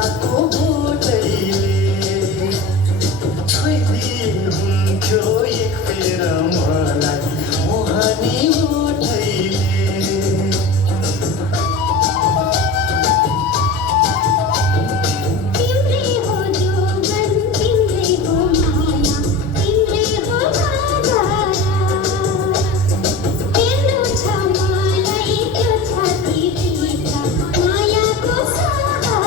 मायाको बोटैले छोइदिनुहुन्थ्यो एक फेर मलाई मोहनी ओठैले तिम्रै हो जोगन तिम्रै हो माया तिम्रै हो गागरा हेर्नु छ मलाई त्यो छातीभित्र मायाको सहारा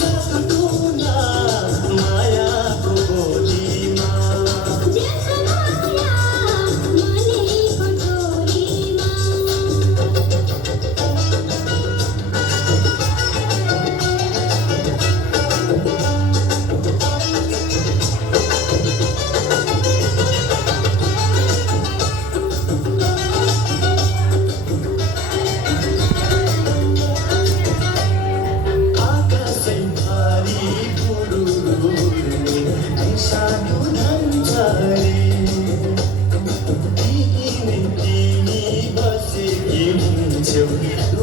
जस्तोना मायाको बोलीमा जेठो माया मनेको डोरीमा आकाशै भारी बुरुरुले सानो धन्झरे तिमी नै तिमी बसेकी हुन्छौ